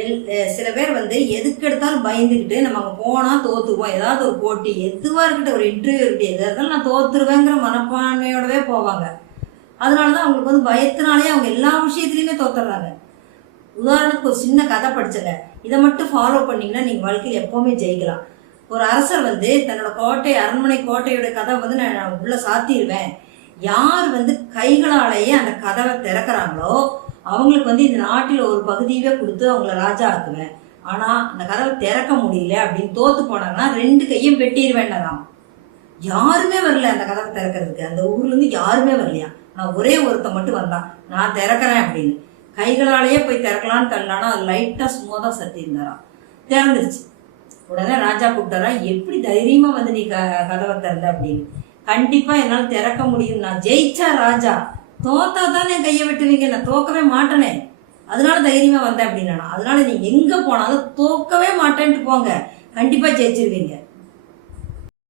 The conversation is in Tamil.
எல் சில பேர் வந்து எதுக்கு எடுத்தாலும் பயந்துக்கிட்டு நம்ம அங்கே போனால் தோத்துருவோம் ஏதாவது ஒரு போட்டி எதுவாக இருக்கட்டும் ஒரு இன்டர்வியூ இருக்கட்டும் எதாக இருந்தாலும் நான் தோற்றுருவேங்கிற மனப்பான்மையோடவே போவாங்க. அதனால தான் அவங்களுக்கு வந்து பயத்தினாலே அவங்க எல்லா விஷயத்துலையுமே தோற்றுறாங்க உதாரணத்துக்கு ஒரு சின்ன கதை படிச்சங்க. இதை மட்டும் ஃபாலோ பண்ணிங்கன்னா நீங்கள் வாழ்க்கையில் எப்போவுமே ஜெயிக்கலாம். ஒரு அரசர் வந்து தன்னோட கோட்டை அரண்மனை கோட்டையோட கதை வந்து நான் உள்ளே சாத்திடுவேன். யார் வந்து கைகளாலேயே அந்த கதவை திறக்கிறாங்களோ அவங்களுக்கு வந்து இந்த நாட்டில் ஒரு பகுதியவே கொடுத்து அவங்கள ராஜா ஆக்குவேன். ஆனால் அந்த கதவை திறக்க முடியல அப்படின்னு தோத்து போனாங்கன்னா ரெண்டு கையும் வெட்டிடுவேன்னாராம் யாருமே வரல அந்த கதவை திறக்கிறதுக்கு. அந்த ஊர்லேருந்து யாருமே வரலையா? நான் ஒரே ஒருத்தன் மட்டும் வந்தான். நான் திறக்கிறேன் அப்படின்னு. கைகளாலேயே போய் திறக்கலான்னு தள்ளலான்னா அது லைட்டாக சும்மாதான் சத்தி இருந்தாராம் திறந்துருச்சு. உடனே ராஜா கூப்பிட்டாரா எப்படி தைரியமாக வந்து நீ க கதவை திறந்த? அப்படின்னு. கண்டிப்பாக என்னால் திறக்க முடியும். நான் ஜெயிச்சா ராஜா. தோத்தா தான் என் கையை வெட்டுவீங்க நான் தோக்கவே மாட்டேனே. அதனால தைரியமா வந்தேன் அப்படின்னா அதனால நீங்கள் எங்க போனாலும் தோக்கவே மாட்டேன்ட்டு போங்க. கண்டிப்பா ஜெயிச்சிருவீங்க.